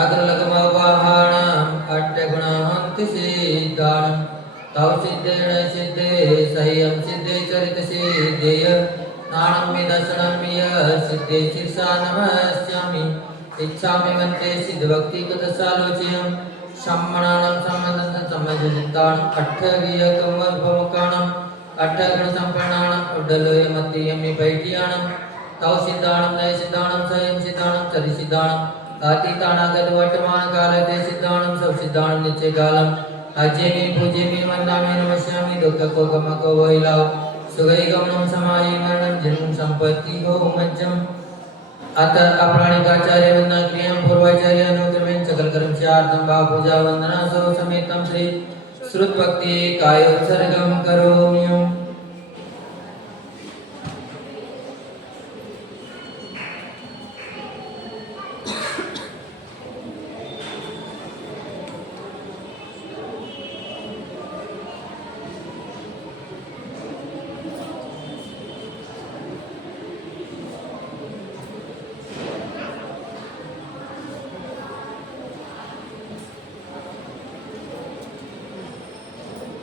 अग्रलघुमवाहाणाम् अट्टगुणान्ति सिद्धाणम् तव सिद्धेन सिद्धे सह्यं सिद्धे चरित सिद्धेय नाणं विदर्शनं सिद्धे शीर्षा नमस्यामि इच्छामि मन्त्रे सिद्धभक्ति कृतसालोच्यं सम्मणानं सम्मदन्तं सम्मजन्ताणम् अट्ठवीयकमभवकाणम् अट्ठगुणसम्पन्नाणम् उड्डलोयमतीयमि पैठ्याणम् तव सिद्धाणं नय सिद्धाणं स्वयं सिद्धाणं चरि सिद्धाणम् अतीतानागत वर्तमान कालते सिद्धाणं सब सिद्धाणं नित्य कालम् अजेमि पूजेमि वन्दामि नमस्यामि दुःखकोकमको वैलाव सुगैगमनं समायि मरणं जन्म सम्पत्ति हो मज्जम् अत अप्राणिकाचार्य वंदना क्रियां पूर्वाचार्य अनुक्रमेण सकल कर्म चार्दं भाव पूजा वंदना सो समेतं श्री श्रुत भक्ति कायोत्सर्गं करोमि।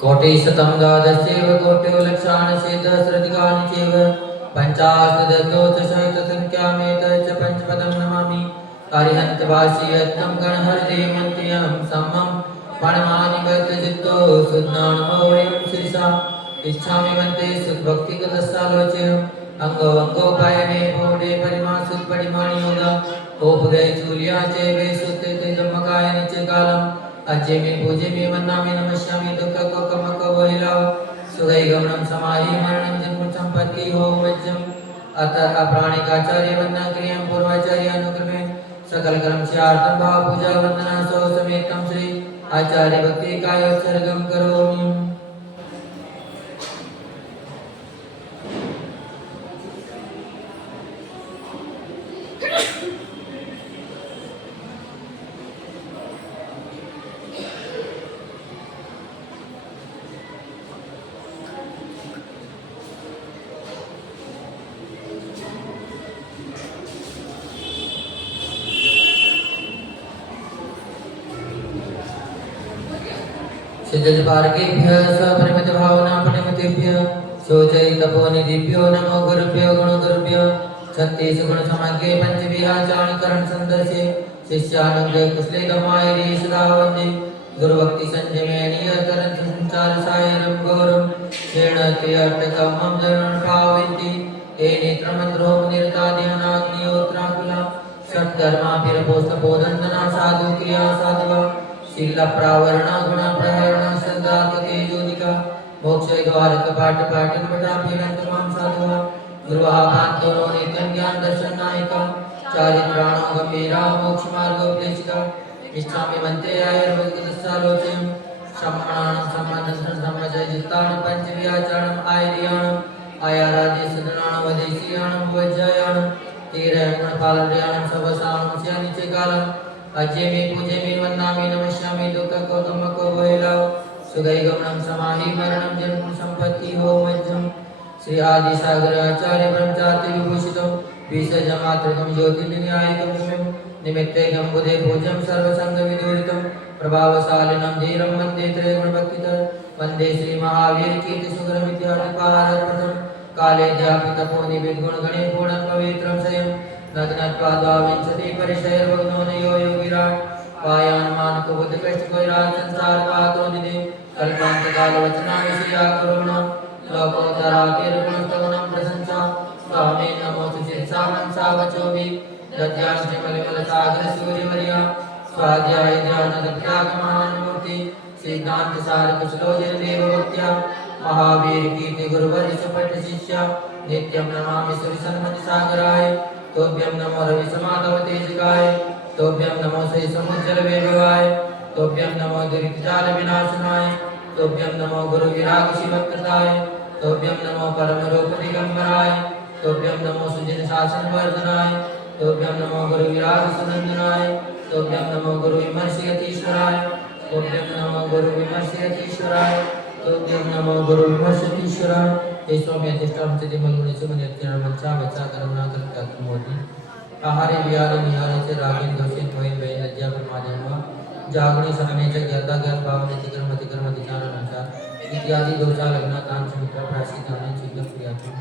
कोटि शतं द्वादशैव कोटि लक्षाणशेदस्रधिकानि चैव पञ्चाशदशोत्तरशतसंख्यामेतत् च पञ्चपदं नमामि अरिहन्तवासी यत्नं गणहरिदेवन्त्यं सम्मं प्रणमामि भक्तचित्तो सुज्ञानमौर्यं शिरसा इच्छामि मन्ते सुभक्तिगतसालोच्यम् अङ्गोपायने भौडे परिमा सुपरिमाणि योगा ओपदय चूल्या चैवे सुते धम्मकाय नित्यकालम् अजेमि पूजेमि वन्दामि नमस्यामि दुःखकोकमको वैलाव सुगैगमनं समाहि मरणं जन्म सम्पत्ति हो वज्रम् अत अप्राणिकाचार्य वंदना क्रियां पूर्वाचार्य अनुक्रमेण सकल कर्म चार्दं भाव पूजा वंदना सो समेतं श्री आचार्य भक्ति कायोत्सर्गं करोमि। सिद्धपार्केभ्यः स्वपरिमितभावना परिमितेभ्यः शोचयितपोनिधिभ्यो नमो गुरुभ्यो गुणगुरुभ्यो छत्तीस गुणसमग्रे पञ्चविहाचारणकरण सन्दर्शे शिष्यानुग्रह कुशले गमायिरे सदा वन्दे गुरुभक्ति संयमेनियतरं संसारसायरं घोरं क्षीणते अट्टकमं जरणं पावयन्ति ये नेत्रमन्त्रों निरताद्यानाग्निहोत्राकुला षट्कर्माभिरपोस्तपोदन्दना साधु क्रिया साधुवा शीला प्रावरणा गुण प्रहरण संदात तेजोनिका मोक्ष द्वार कपाट पाटन पटाभिरंग तमाम साधुआ गुरुवाहांतरो नित्यं ज्ञान दर्शन नायिका चारित्राणो गंभीरा मोक्ष मार्गोपदेशिका इच्छामि मन्त्रे आयुर्वेदसालोच्यं सम्मानं सम्माननं सम्मजयितानं पंचविहाचारणं आयर्याणं आयारादि सदनानं वदेशियाणं वज्रयाणं तीरयाणं पालनयाणं सबसानं स्यानिचे कालम् अजेमि पूजेमि वन्दामि नमस्यामि दुःखकोकमको वैलाव सुगैगमनं समाहि मरणं जन्म सम्पत्ति हो मज्जम् श्री आदिसागर आचार्य ब्रह्मचार्य विभूषितं विसर्जमात्रकं ज्योतिर्न्यायिकं निमित्तैकं बुधे पूज्यं सर्वसङ्गविदूरितं प्रभावशालिनं धीरं वन्दे त्रयगुणभक्तितं वन्दे श्रीमहावीरकीर्तिसुगरमित्यादिपारप्रथं काले ध्यापितपोनिविद्गुणगणे पूर्णं पवित्रं स्वयं नग्नत्वाद्वाविंशति परिशैर्वग्नो नयो यो विराट पायान्मानकबुद्धकष्टकोइराज संसार पातो निधे कल्पान्तकालवचना विषया करुणा लोकोत्तरातिर्गुणस्तवनं प्रशंसा स्वामी नमोऽस्तु शिरसा मनसा वचोभि दद्याश्रिमलिमलसागरसूर्यवर्या स्वाध्याय ध्यानदभ्यागमहान्मूर्ति सिद्धान्तसार कुशलोजनदेवभक्त्या महावीर कीर्ति गुरुवर्य सुपठ शिष्या नित्यं नमामि सुरसन्मतिसागराय तोभ्यं नमो रविसमाधव तेजकाय तोभ्यं नमो श्री समुज्जल वैभवाय तोभ्यं नमो दुरितजाल विनाशनाय तोभ्यं नमो गुरु विराग शिवकृताय तोभ्यं नमो परम रूप दिगंबराय तोभ्यं नमो सुजिन शासन वर्धनाय तोभ्यं नमो गुरु विराग सुनंदनाय तोभ्यं नमो गुरु विमर्शयतीश्वराय तोभ्यं नमो गुरु विमर्शयतीश्वराय तोभ्यं नमो गुरु विमर्शयतीश्वराय स्वामी अधिष्ठान से दिमलुनि सुमनित्यन मनसा वचा करुणा करता मोदी आहारे विहारे निहारे से रागिन दोषित होई विषय अज्ञा प्रमादेन जागृति समय च ज्ञाता ज्ञात भाव अतिक्रम अतिक्रम अधिचार अनाचार इत्यादि दोषा लग्न काम समिता प्रायश्चित दान चित्त क्रियात्मक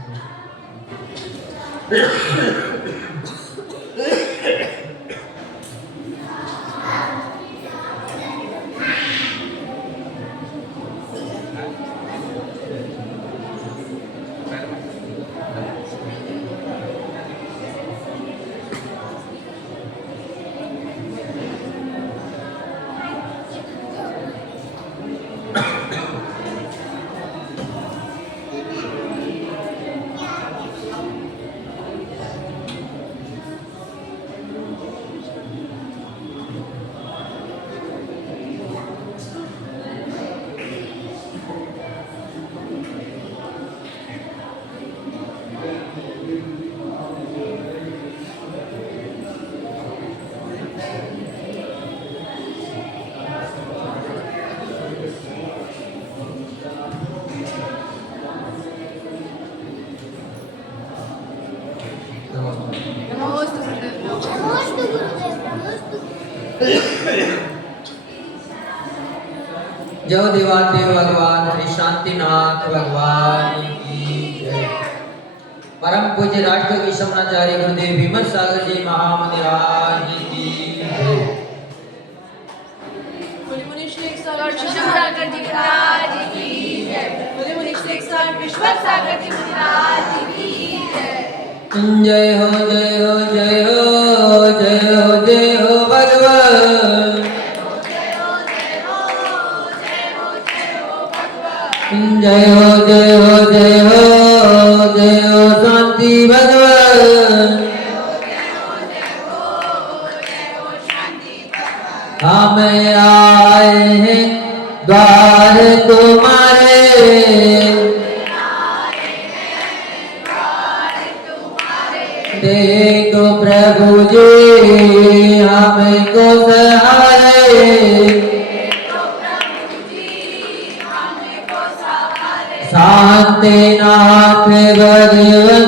जय देवादेव भगवान श्री शांतिनाथ भगवान की जय। परम पूज्य राष्ट्र की शमनाचार्य गुरुदेव विमल सागर जी महामंदिराज की जय। सागर जी महाराज की जय। बोले मुनि शेख सागर विश्वनाथ सागर जी महाराज की जय। जय हो जय हो जय हो जय हो जय हो भगवान। जय हो जय हो जय हो जय हो शांति भगवान। हम आए हैं द्वार तुम्हारे देखो प्रभु जी हमको सहारे। शांतिनाथ भगवन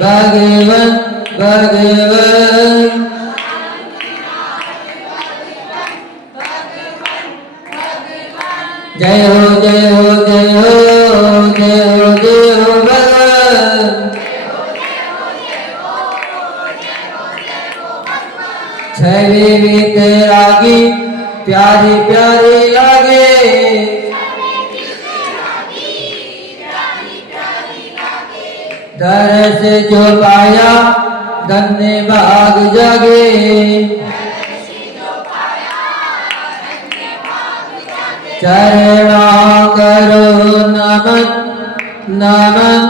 भगवन भगवन। जय हो जय हो जय हो जय हो जय हो भगवान। छवि भी तेरा की प्यारी प्यारी लागे। दरस जो पाया धन्य भाग जागे। चरणा करो नमन नमन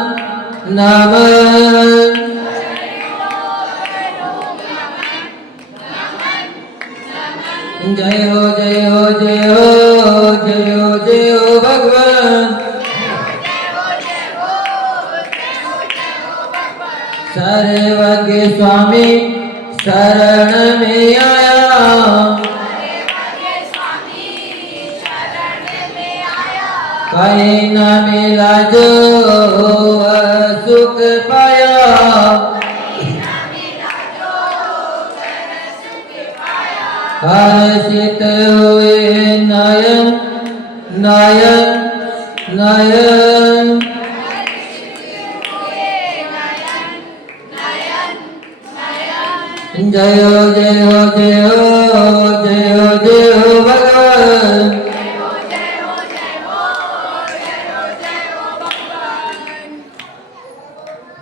नमन। जय हो जय हो जय हो जय हो जय हो भगवान। सर्वज्ञ स्वामी शरण में आया। कहीं न मिला जो सुख पाया। हर्षित हुए नयन नयन नयन। जय हो जय हो जय हो जय हो जय हो भगवान।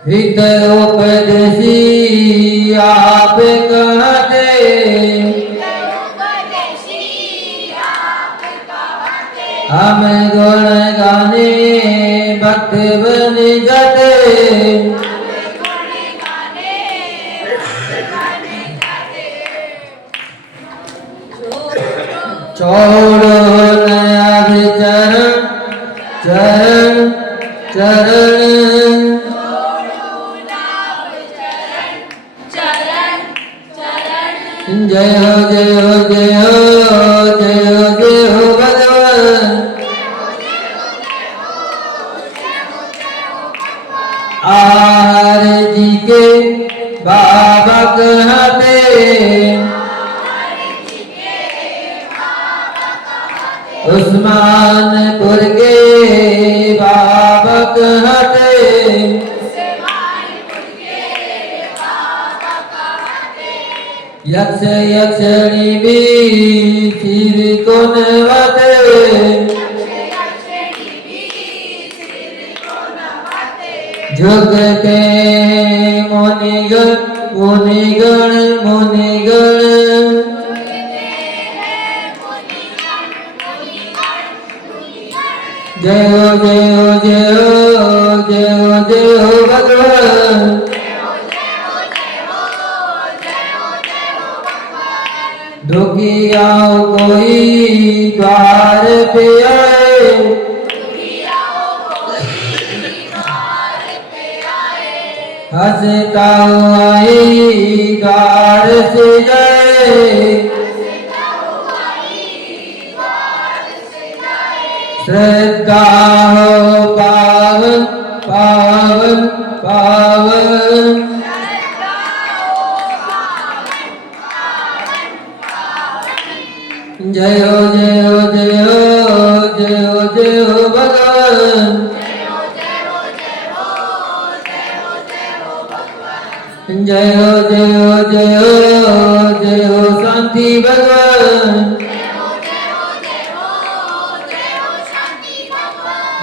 हित उपदेशी आप कहते। हम गुण गाने भक्त बन जाते। छोड़ो नया विचरण चरण चरण। जय हो जय हो जय हो जय हो जय हो भगवान। आहार जी के बाबा कहते। उस्मानपुर के बाबक हटे, यक्ष यक्षिणी भी शिव को नवते, जुगते मुनिगण मुनिगण मुनिगण, जय हो जय हो जय हो जय हो जय हो भगवान, दुखिया कोई द्वार पे आए, हंसता हुआ ही द्वार से जाए, श्रद्धा हो पावन पावन पावन, जय हो जय हो जय हो जय हो जय हो भगवान, जय हो जय हो जय हो जय हो शांति भगवान,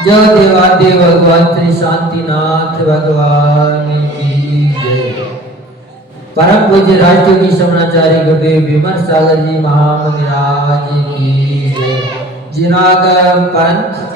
जय देवादेव भगवान श्री शांतिनाथ भगवान की जय। परम पूज्य राष्ट्रयोगी समणाचार्य गुरुदेव विमल सागर जी महामंदिराज की जय। जिनागम पंथ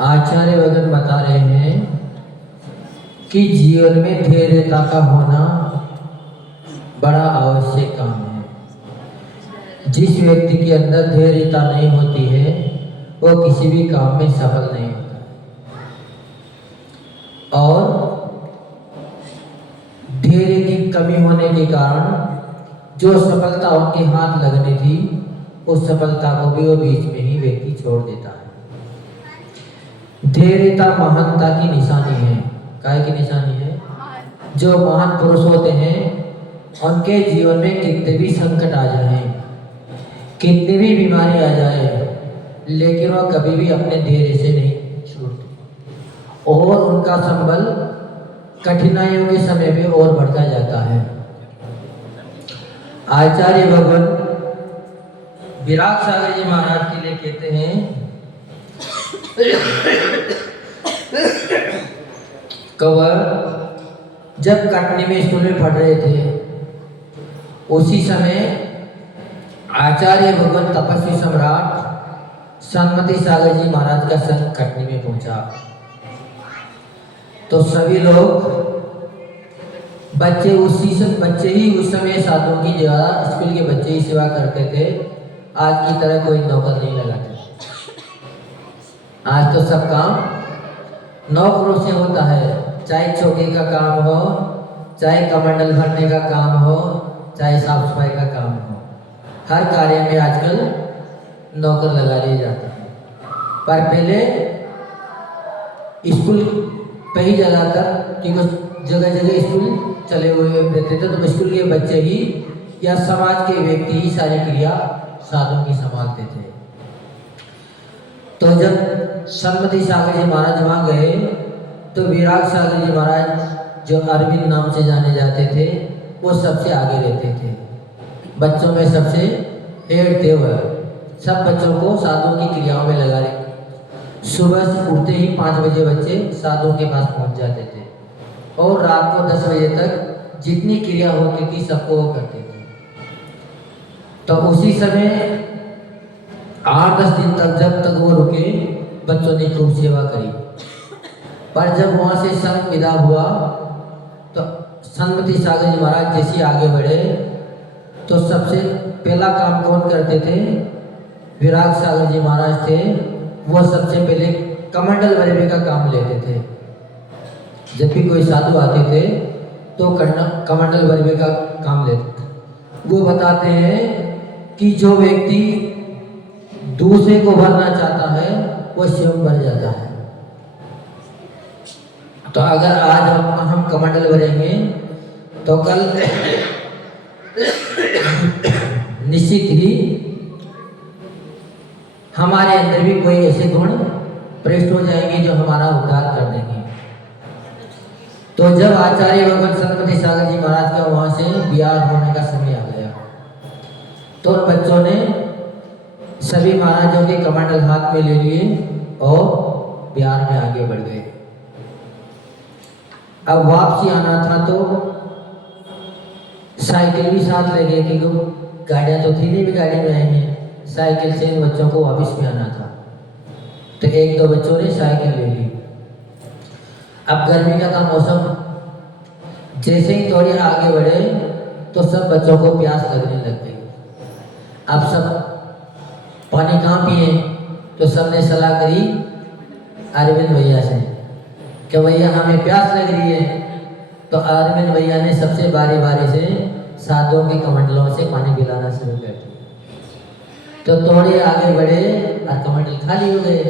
आचार्य भगत बता रहे हैं कि जीवन में धैर्यता का होना बड़ा आवश्यक काम है। जिस व्यक्ति के अंदर धैर्यता नहीं होती है वो किसी भी काम में सफल नहीं होता, और धैर्य की कमी होने के कारण जो सफलता उनके हाथ लगनी थी उस सफलता को भी वो बीच में ही व्यक्ति छोड़ देता है। धैर्यता महानता की निशानी है। काय की निशानी है? जो महान पुरुष होते हैं उनके जीवन में कितने भी संकट आ जाए, कितनी भी बीमारी आ जाए, लेकिन वह कभी भी अपने धैर्य से नहीं छूटते और उनका संबल कठिनाइयों के समय में और बढ़ता जाता है। आचार्य भगवान विराग सागर जी महाराज के लिए कहते हैं जब कटनी में स्कूल में पढ़ रहे थे उसी समय आचार्य भगवान तपस्वी सम्राट सन्मति सागर जी महाराज का संघ कटनी में पहुंचा। तो सभी लोग बच्चे उस समय साधुओं की जगह स्कूल के बच्चे ही सेवा करते थे। आज की तरह कोई नौकर नहीं लगाते। आज तो सब काम नौकरों से होता है, चाहे चौकी का काम हो, चाहे कमंडल भरने का काम हो, चाहे साफ सफाई का काम हो, हर कार्य में आजकल नौकर लगा लिए जाते हैं। पर पहले स्कूल पे ही जलाकर, क्योंकि जगह जगह स्कूल चले हुए रहते थे, तो स्कूल के बच्चे ही या समाज के व्यक्ति ही सारी क्रिया साधुओं की संभालते थे। तो जब सन्मति सागर जी महाराज वहाँ गए तो विराग सागर जी महाराज जो अरविंद नाम से जाने जाते थे, वो सबसे आगे रहते थे। बच्चों में सबसे हेड थे वह। सब बच्चों को साधुओं की क्रियाओं में लगा रहे। सुबह से उठते ही 5 बजे बच्चे साधुओं के पास पहुंच जाते थे और रात को 10 बजे तक जितनी क्रिया होती थी सबको वो करते थे। तो उसी समय 8-10 दिन तक जब तक वो रुके, बच्चों ने खूब सेवा करी। पर जब वहां से संघ विदा हुआ तो संतमती सागर जी महाराज जैसे आगे बढ़े तो सबसे पहला काम कौन करते थे? विराग सागर जी महाराज थे। वो सबसे पहले कमंडल वरवे का काम लेते थे। जब भी कोई साधु आते थे तो कमंडल वरवे का काम लेते थे। वो बताते हैं कि जो व्यक्ति दूसरे को भरना चाहता है वो स्वयं भर जाता है। तो अगर आज हम कमंडल भरेंगे तो कल निश्चित ही हमारे अंदर भी कोई ऐसे गुण प्रविष्ट हो जाएंगे जो हमारा उद्धार कर देंगे। तो जब आचार्य भगवान संतमती सागर जी महाराज का वहां से बिहार होने का समय आ गया तो बच्चों ने सभी महाराजों के कमंडल हाथ में ले लिए और बिहार में आगे बढ़ गए। अब वापसी आना था तो साइकिल भी साथ ले गए क्योंकि गाड़ियां तो थी नहीं, भी गाड़ी में आएंगे। साइकिल से इन बच्चों को वापस में आना था तो 1-2 बच्चों ने साइकिल ले ली। अब गर्मी का था मौसम, जैसे ही थोड़ी आगे बढ़े तो सब बच्चों को प्यास लगने लग गई। अब सब पानी कहाँ पिए? तो सबने सलाह करी अरविंद भैया से कि भैया हमें प्यास लग रही है। तो अरविंद भैया ने सबसे बारी बारी से साधुओं के कमंडलों से पानी पिलाना शुरू कर दिया। तो थोड़े आगे बढ़े और कमंडल खाली हो गए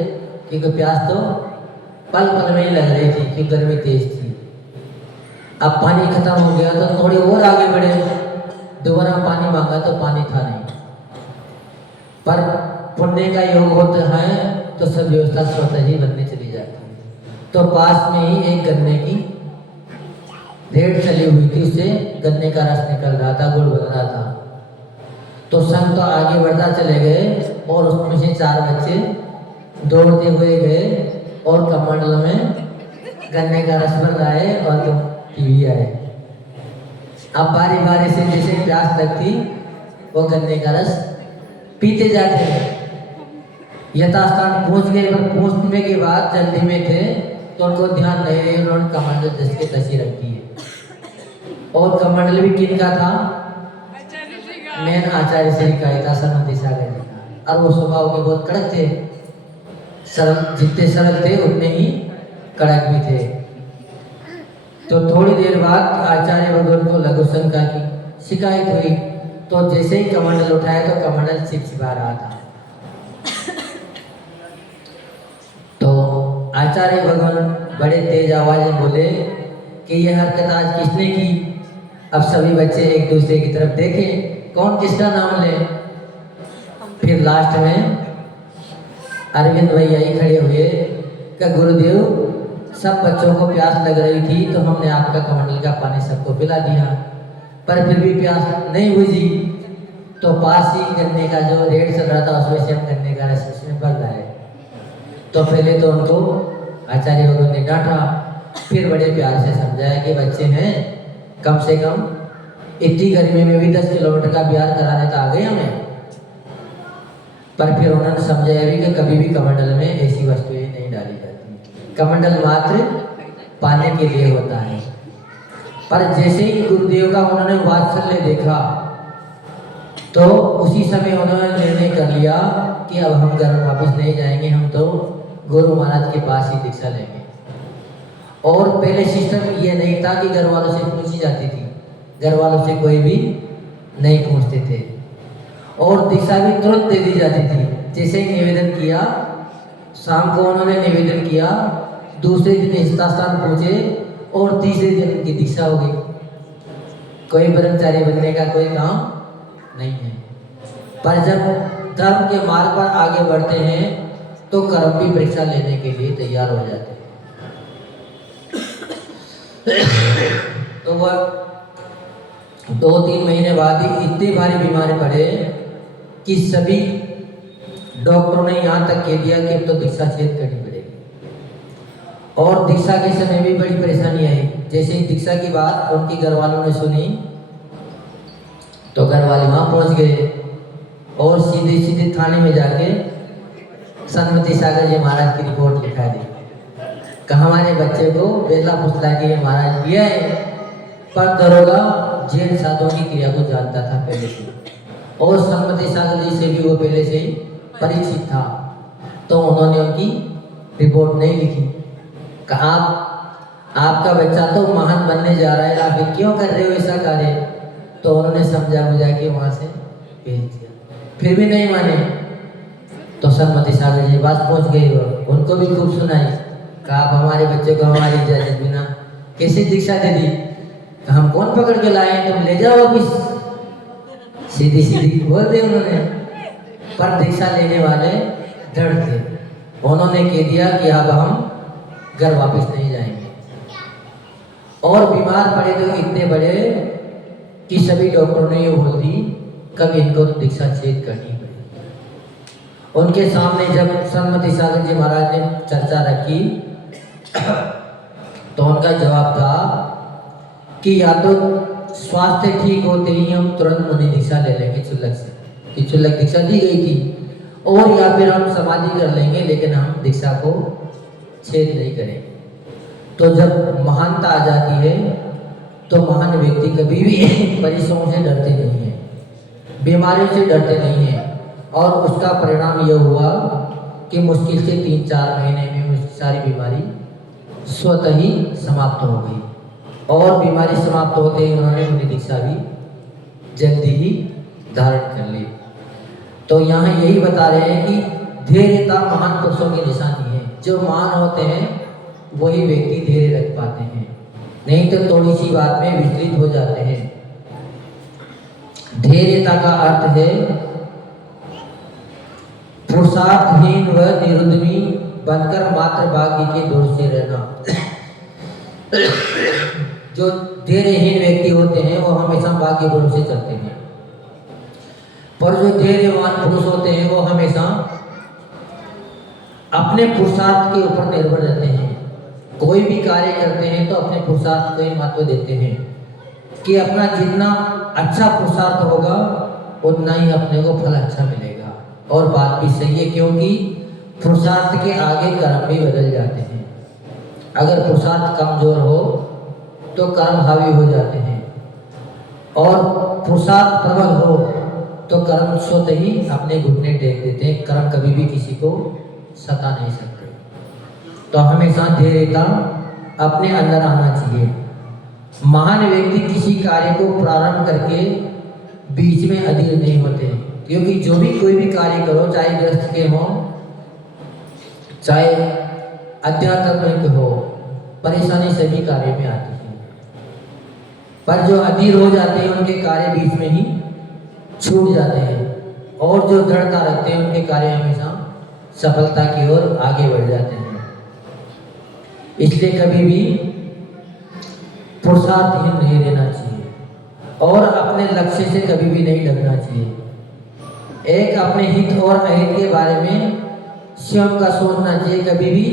क्योंकि प्यास तो पल पल में ही लग रही थी क्योंकि गर्मी तेज थी। अब पानी खत्म हो गया तो थोड़ी और आगे बढ़े, दोबारा पानी मांगा तो पानी था नहीं। पर पुण्य का योग होता है तो सब व्यवस्था स्वतः ही बनने चली जाती है। तो पास में ही एक गन्ने की रेड चली हुई थी, उससे गन्ने का रस निकल रहा था, गुड़ बन रहा था। तो संत तो आगे बढ़ता चले गए और उसमें से 4 बच्चे दौड़ते हुए गए और कमंडल में गन्ने का रस भर लाए और तुम पी आए। अब बारी बारी से जैसे प्यास लगती वो गन्ने का रस पीते जाते हैं। यथास्थान पहुंच गए, पर पहुंचने के बाद जल्दी में थे तो उनको ध्यान नहीं रहे, उन्होंने कमंडल जिसके तसी रखी है। और कमंडल भी किनका था? मेन आचार्य श्री का ही था, संतमती सागर जी का। और वो स्वभाव के बहुत कड़क थे, सरल, जितने सरल थे उतने ही कड़क भी थे। तो थोड़ी देर बाद आचार्य भगवान को लघु शंका की शिकायत हुई तो जैसे ही कमंडल उठाया तो कमंडल चिपचिपा रहा था। तो आचार्य भगवान बड़े तेज आवाज में बोले कि यह हरकत आज किसने की? अब सभी बच्चे एक दूसरे की तरफ देखे कौन किसका नाम ले। फिर लास्ट में अरविंद भैया ही खड़े हुए कि गुरुदेव, सब बच्चों को प्यास लग रही थी तो हमने आपका कमंडल का पानी सबको पिला दिया, पर फिर भी प्यास नहीं बुझी। तो पास ही गन्ने का जो रेड चल रहा था उसमें से हम गन्ने का रस उसमें भर लाए। तो पहले तो उनको आचार्य भगवान ने डांटा, फिर बड़े प्यार से समझाया कि बच्चे हैं, कम से कम इतनी गर्मी में भी 10 किलोमीटर का बिहार कराने तो आ गए हमें। पर फिर उन्होंने समझाया भी कि कभी भी कमंडल में ऐसी वस्तुएं नहीं डाली जाती, कमंडल मात्र पाने के लिए होता है। पर जैसे ही गुरुदेव का उन्होंने वात्सल्य देखा तो उसी समय उन्होंने निर्णय कर लिया कि अब हम घर वापस नहीं जाएंगे, हम तो गुरु महाराज के पास ही दीक्षा लेंगे। और पहले सिस्टम ये नहीं था कि घर वालों से पूछी जाती थी, घर वालों से कोई भी नहीं पूछते थे और दीक्षा भी तुरंत दे दी जाती थी। जैसे ही निवेदन किया, शाम को उन्होंने निवेदन किया, दूसरे दिन स्थान पूछे और तीसरे दिन उनकी दीक्षा हो गई। कोई ब्रह्मचारी बनने का कोई काम नहीं है। पर जब धर्म के मार्ग पर आगे बढ़ते हैं तो कर्म भी परीक्षा लेने के लिए तैयार हो जाते हैं। तो वह 2-3 महीने बाद ही इतने भारी बीमार पड़े कि सभी डॉक्टरों ने यहाँ तक कह दिया कि अब तो दीक्षा छेद करनी पड़ेगी। और दीक्षा के समय भी बड़ी परेशानी आई। जैसे ही दीक्षा की बात उनकी घर वालों ने सुनी तो घर वाले वहाँ पहुँच गए और सीधे सीधे थाने में जाके सन्मति सागर जी महाराज की रिपोर्ट लिखा दी कि हमारे बच्चे को बेला फुसला के महाराज दिया है, पर दरोगा जैन साधुओं की क्रिया को जानता था पहले से, और सन्मति सागर जी से भी वो पहले से ही परिचित था। तो उन्होंने उनकी रिपोर्ट नहीं लिखी कि आपका बच्चा तो महान बनने जा रहा है, आप क्यों कर रहे हो ऐसा कार्य। तो उन्होंने समझा बुझा के वहाँ से भेज दिया, फिर भी नहीं माने। तो सन्मति सागर जी पास पहुँच गई, वो उनको भी खूब सुनाई कि आप हमारे बच्चे को हमारी इजाजत बिना कैसी दीक्षा दे दी, हम कौन पकड़ के लाए, तुम ले जाओ वापिस। सीधी सीधी बोल दी उन्होंने। पर दीक्षा लेने वाले डर थे, उन्होंने कह दिया कि अब हम घर वापस नहीं जाएंगे। और बीमार पड़े तो इतने बड़े कि सभी डॉक्टरों ने ये बोल दी कभी इनको तो दीक्षा छेद करनी पड़ेगी। उनके सामने जब सन्मति सागर जी महाराज ने चर्चा रखी तो उनका जवाब था कि या तो स्वास्थ्य ठीक होते ही हम तुरंत मुनि दीक्षा ले लेंगे चुल्लक से, कि चुल्लक दीक्षा दी गई थी, और या फिर हम समाधि कर लेंगे लेकिन हम दीक्षा को छेद नहीं करेंगे। तो जब महानता आ जाती है तो महान व्यक्ति कभी भी परिश्रम से डरते नहीं हैं, बीमारियों से डरते नहीं हैं। और उसका परिणाम यह हुआ कि मुश्किल से 3-4 महीने में उसकी सारी बीमारी स्वतः ही समाप्त हो गई। और बीमारी समाप्त होते ही उन्होंने मुनि दीक्षा भी जल्दी ही धारण कर ली। तो यहाँ यही बता रहे हैं कि धैर्यता महान पुरुषों की निशानी है। जो महान होते हैं वही व्यक्ति धैर्य रख पाते हैं, नहीं तो थोड़ी सी बात में विचलित हो जाते हैं। धैर्यता का अर्थ है पुरुषार्थहीन व निरुद्यमी बनकर मात्र भाग्य के दोष से रहना। जो धैर्यहीन व्यक्ति होते हैं वो हमेशा भाग्य दोष से चलते हैं, पर जो धैर्यवान पुरुष होते हैं वो हमेशा अपने पुरुषार्थ के ऊपर निर्भर रहते हैं। कोई भी कार्य करते हैं तो अपने पुरुषार्थ को ही महत्व देते हैं कि अपना जितना अच्छा पुरुषार्थ होगा उतना ही अपने को फल अच्छा मिलेगा। और बात भी सही है, क्योंकि पुरुषार्थ के आगे कर्म भी बदल जाते हैं। अगर पुरुषार्थ कमजोर हो तो कर्म हावी हो जाते हैं, और पुरुषार्थ प्रबल हो तो कर्म स्वतः ही अपने घुटने टेक देते हैं। कर्म कभी भी किसी को सता नहीं सकते। तो हमेशा धैर्यता अपने अंदर आना चाहिए। महान व्यक्ति किसी कार्य को प्रारंभ करके बीच में अधीर नहीं होते, क्योंकि जो भी कोई भी कार्य करो, चाहे गृहस्थ के हो चाहे अध्यात्म के हो, परेशानी सभी कार्य में आती है। पर जो अधीर हो जाते हैं उनके कार्य बीच में ही छूट जाते हैं, और जो दृढ़ता रखते हैं उनके कार्य हमेशा सफलता की ओर आगे बढ़ जाते हैं। इसलिए कभी भी पुरुषार्थहीन नहीं रहना चाहिए और अपने लक्ष्य से कभी भी नहीं डरना चाहिए। एक अपने हित और अहित के बारे में स्वयं का सोचना चाहिए, कभी भी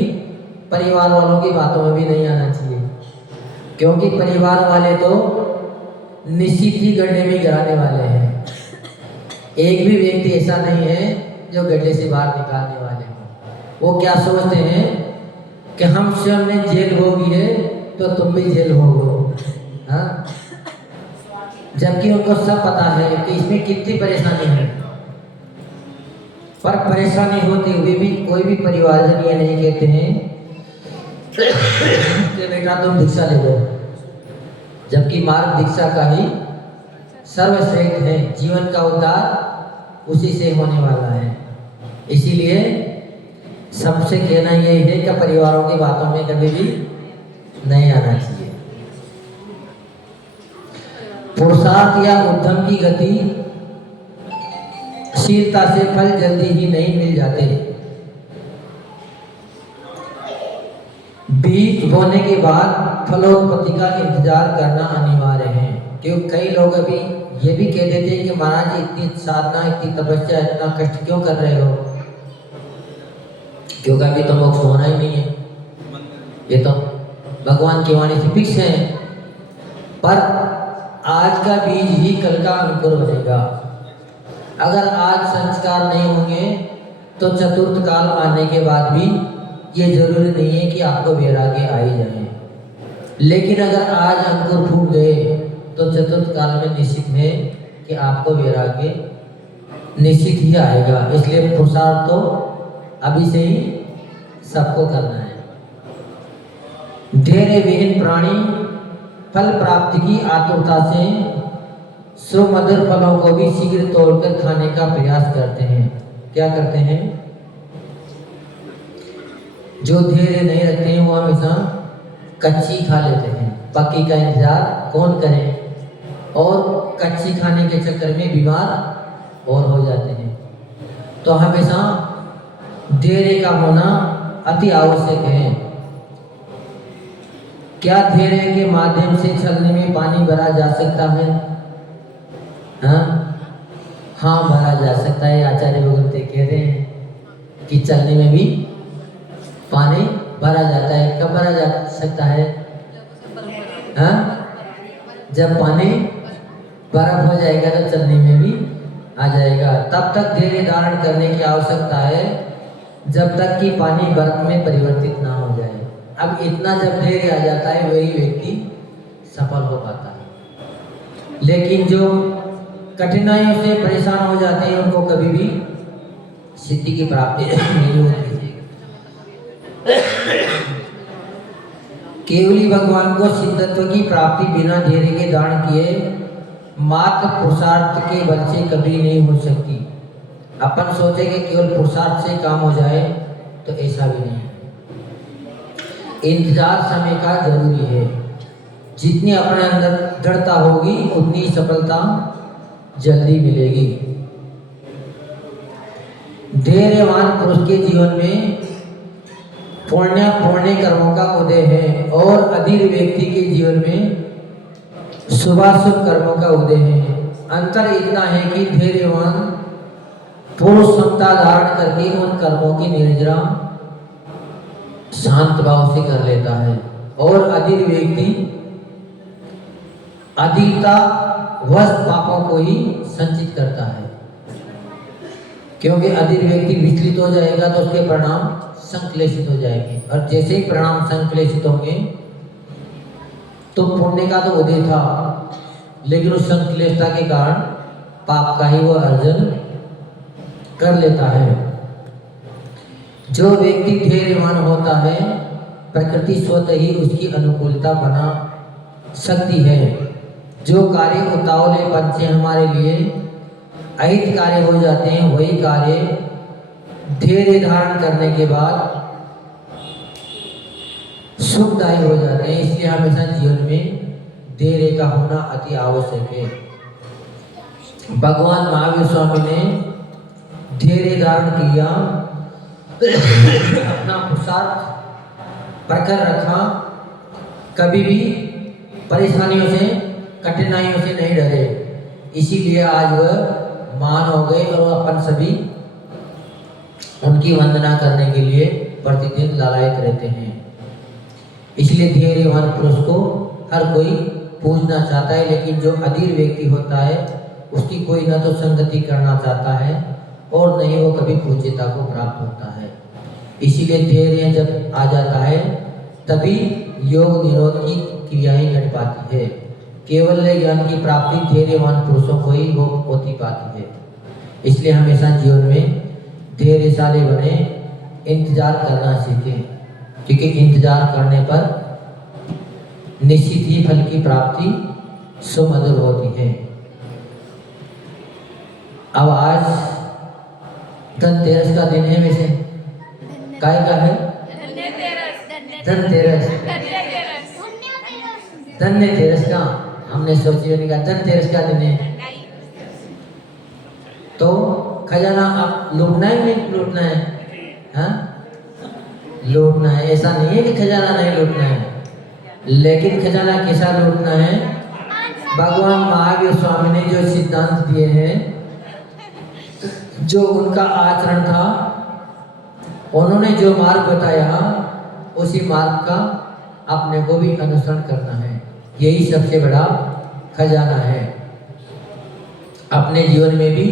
परिवार वालों की बातों में भी नहीं आना चाहिए, क्योंकि परिवार वाले तो निश्चित ही गड्ढे में गिराने वाले हैं। एक भी व्यक्ति ऐसा नहीं है जो गड्ढे से बाहर निकालने वाले हैं। वो क्या सोचते हैं कि हम स्वयं ने जेल भोगी है तो तुम भी जेल भोगो, हाँ? जबकि उनको सब पता है कि इसमें कितनी परेशानी है। पर परेशानी होते हुए भी कोई भी परिवारजन ये नहीं कहते हैं कि बेटा तुम दीक्षा ले लो, जबकि मार्ग दीक्षा का ही सर्वश्रेष्ठ है। जीवन का उद्धार उसी से होने वाला है। इसीलिए सबसे कहना यही है कि परिवारों की बातों में कभी भी नहीं आना चाहिए। पुरुषार्थ या उद्यम की गति शीलता से फल जल्दी ही नहीं मिल जाते। बीज बोने के बाद फलोत्पत्ति का इंतजार करना अनिवार्य है। क्योंकि कई लोग अभी ये भी कह देते हैं कि महाराज इतनी साधना, इतनी तपस्या, इतना कष्ट क्यों कर रहे हो, क्योंकि अभी तो मोक्ष होना ही नहीं है। ये तो भगवान की वाणी से फिक्स है। पर आज का बीज ही कल का अंकुर बनेगा। अगर आज संस्कार नहीं होंगे तो चतुर्थ काल आने के बाद भी ये जरूरी नहीं है कि आपको वैराग्य आ ही जाए। लेकिन अगर आज अंकुर फूट गए तो चतुर्थ काल में निश्चित है कि आपको वैराग्य निश्चित ही आएगा। इसलिए पुरुषार्थ तो अभी से ही सबको करना है। धैर्य विहीन प्राणी फल प्राप्ति की आतुरता से सुमधुर फलों को भी शीघ्र तोड़कर खाने का प्रयास करते हैं। क्या करते हैं? जो धैर्य नहीं रखते हैं वो हमेशा कच्ची खा लेते हैं। पक्की का इंतजार कौन करे, और कच्ची खाने के चक्कर में बीमार और हो जाते हैं। तो हमेशा धैर्य का होना अति आवश्यक है। क्या धैर्य के माध्यम से छलनी में पानी भरा जा सकता है? हाँ, भरा जा सकता है। आचार्य भगवती कह रहे हैं कि छलनी में भी पानी भरा जाता है। कब भरा जा सकता है? जब पानी बर्फ हो जाएगा तो छलनी में भी आ जाएगा। तब तक धैर्य धारण करने की आवश्यकता है जब तक कि पानी बर्फ में परिवर्तित ना हो जाए। अब इतना जब धैर्य आ जाता है वही व्यक्ति सफल हो पाता है। लेकिन जो कठिनाइयों से परेशान हो जाते हैं उनको कभी भी सिद्धि की प्राप्ति नहीं होती। केवली भगवान को सिद्धत्व की प्राप्ति बिना धैर्य के धारण किए मात्र पुरुषार्थ के बल से कभी नहीं हो सकती। अपन सोचे कि केवल पुरुषार्थ से काम हो जाए तो ऐसा भी नहीं है। इंतजार समय का जरूरी है। जितनी अपने अंदर दृढ़ता होगी उतनी सफलता जल्दी मिलेगी। धैर्यवान पुरुष के जीवन में पुण्य कर्मों का उदय है और अधीर व्यक्ति के जीवन में शुभाशुभ कर्मों का उदय है। अंतर इतना है कि धैर्यवान पुरुष क्षमता धारण करके उन कर्मों की निर्जरा शांत भाव से कर लेता है, और अधीर व्यक्ति अधीरता वश पापों को ही संचित करता है। क्योंकि अधीर व्यक्ति विचलित हो जाएगा तो उसके परिणाम संक्लेशित हो जाएंगे, और जैसे ही परिणाम संक्लेशित होंगे तो पुण्य का तो उदय था, लेकिन उस संक्लेशता के कारण पाप का ही वो अर्जन कर लेता है। जो व्यक्ति धैर्यवान होता है प्रकृति स्वतः ही उसकी अनुकूलता बना सकती है। जो कार्य उतावलेपन से हमारे लिए अहित कार्य हो जाते हैं वही कार्य धैर्य धारण करने के बाद सुखदायी हो जाते हैं। इसलिए हमेशा जीवन में धैर्य का होना अति आवश्यक है। भगवान महावीर स्वामी ने धैर्य धारण किया, अपना पुरुषार्थ प्रखर रखा, कभी भी परेशानियों से कठिनाइयों से नहीं डरे। इसीलिए आज वह महान हो गए और अपन सभी उनकी वंदना करने के लिए प्रतिदिन लालायित रहते हैं। इसलिए धैर्यवान पुरुष को हर कोई पूजना चाहता है, लेकिन जो अधीर व्यक्ति होता है उसकी कोई ना तो संगति करना चाहता है और नहीं वो कभी पूज्यता को प्राप्त होता है। इसीलिए धैर्य जब आ जाता है तभी योग निरोध की क्रियाएं घट पाती है। केवल ज्ञान की प्राप्ति धैर्यवान पुरुषों को ही होती पाती है। इसलिए हमेशा जीवन में धैर्यशाली बने, इंतजार करना सीखें, क्योंकि इंतजार करने पर निश्चित ही फल की प्राप्ति सुमधुर होती है। अब आज धनतेरस का दिन है। वैसे काय का है? धनतेरस। धनतेरस का हमने सोची नहीं, धनतेरस का दिन है तो खजाना आप लूटना है नहीं लूटना है? हाँ, लूटना है। ऐसा नहीं है कि खजाना नहीं लूटना है। लेकिन खजाना कैसा लूटना है? भगवान महावीर स्वामी ने जो सिद्धांत दिए हैं, जो उनका आचरण था, उन्होंने जो मार्ग बताया, उसी मार्ग का अपने को भी अनुसरण करना है। यही सबसे बड़ा खजाना है। अपने जीवन में भी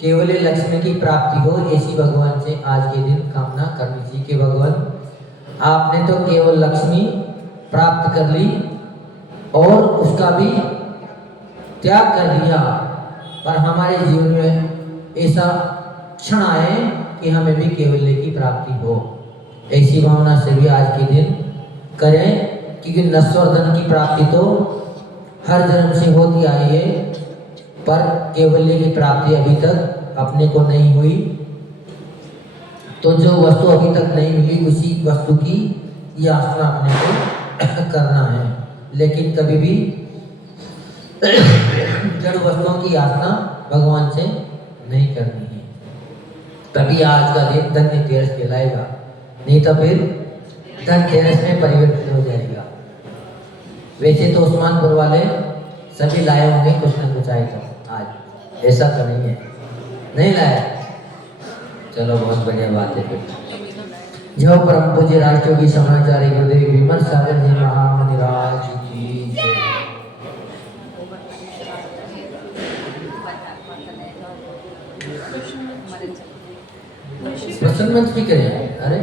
केवल लक्ष्मी की प्राप्ति हो, ऐसी भगवान से आज के दिन कामना करनी चाहिए कि भगवान आपने तो केवल लक्ष्मी प्राप्त कर ली और उसका भी त्याग कर दिया, पर हमारे जीवन में ऐसा क्षण आए कि हमें भी केवल्य की प्राप्ति हो। ऐसी भावना से भी आज के दिन करें, क्योंकि नश्वर धन की प्राप्ति तो हर जन्म से होती आई है, पर केवल्य की प्राप्ति अभी तक अपने को नहीं हुई। तो जो वस्तु अभी तक नहीं मिली, उसी वस्तु की याचना अपने को करना है। लेकिन कभी भी जड़ वस्तुओं की याचना भगवान से नहीं करनी है। तभी आज का दिन धनतेरस कहलाएगा, नहीं तो फिर धनतेरस में परिवर्तित हो जाएगा। वैसे तो उस्मानपुर वाले सभी लाए होंगे कुछ न कुछ आए, तो आज ऐसा तो नहीं है, नहीं लाए। चलो बहुत बढ़िया बात है। फिर जो परम पूज्य राष्ट्रयोगी समाचार्य गुरुदेव विमल सागर जी महामुनि राज की जय। प्रसन्न मंच भी करें। अरे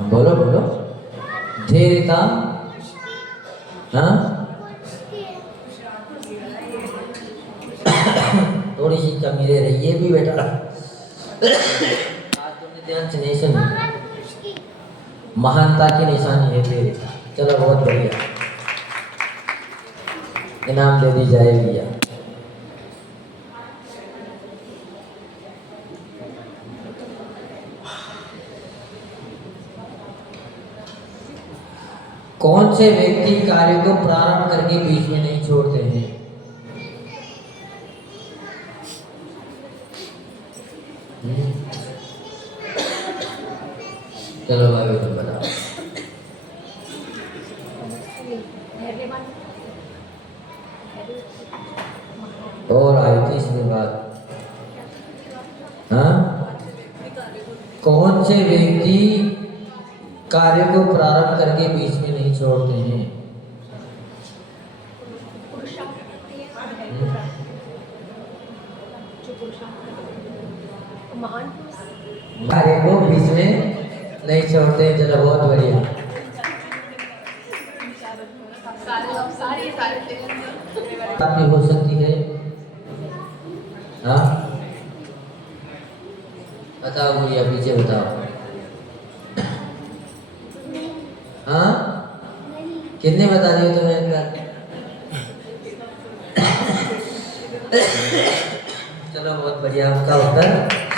बोलो बोलो, धैर्यता, हाँ थोड़ी सी कमी रह रही है भी बेटा। आज तुमने ध्यान से नहीं सुनी, महानता की निशानी है धैर्यता। चलो बहुत बढ़िया, इनाम दे दी जाए भैया। कौन से व्यक्ति कार्य को प्रारंभ करके बीच में नहीं छोड़ते हैं? चलो भाई तो बताओ। और आई थी इसके बाद, हाँ, कौन से व्यक्ति कार्य को प्रारंभ करके बीच में नहीं छोड़ते हैं? कार्य को बीच में नहीं छोड़ते। चलो बहुत बढ़िया। प्राप्ति हो सकती है, हाँ बताओ भैया, पीछे बताओ। हाँ कितने बता दिए तुम्हें इनका? चलो बहुत बढ़िया, उनका उत्तर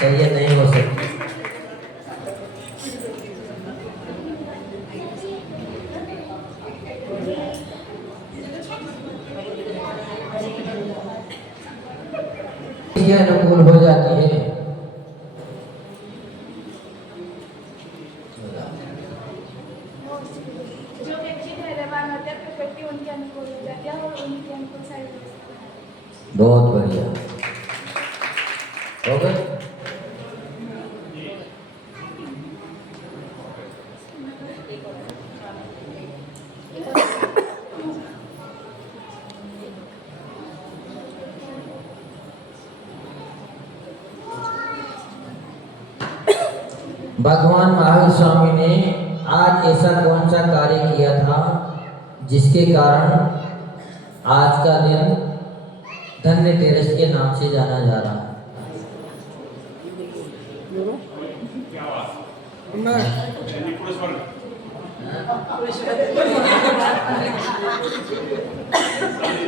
सही है, नहीं हो सकती। अनुकूल हो जाती है। जो व्यक्ति धैर्यवान होते हैं, प्रकृति उनके अनुकूल हो जाती है और उनके अनुकूल सारी। बहुत बढ़िया, हो गए। भगवान महावीर स्वामी ने आज ऐसा कौन सा कार्य किया था जिसके कारण आज का दिन धनतेरस के नाम से जाना जा रहा है?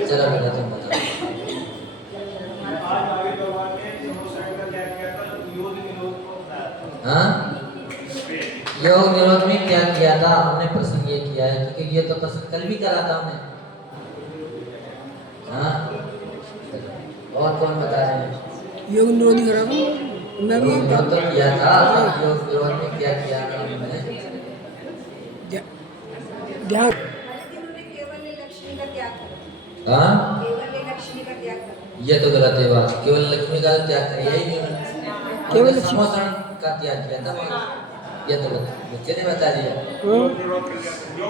चलो बेटा तुम बताओ। हाँ योग निरोध में क्या किया था हमने? प्रश्न ये किया है, क्योंकि ये तो प्रश्न कल भी करा था हमने। हाँ और कौन बता रहे हैं? योग निरोधी करा था मैं भी योग तो किया था, योग विरोध में क्या किया था उन्होंने? ध्यान केवल लक्ष्मी का त्याग करो। हाँ, केवल लक्ष्मी का त्याग करो। ये तो गलत है बात। केवल लक्ष्मी का त्याग करिए ही नहीं उन्होंने। केवल उन्होंने लक्ष्मी- समोसन का त्याग किया था। ये तो बच्चे ने बता दिया। हाँ।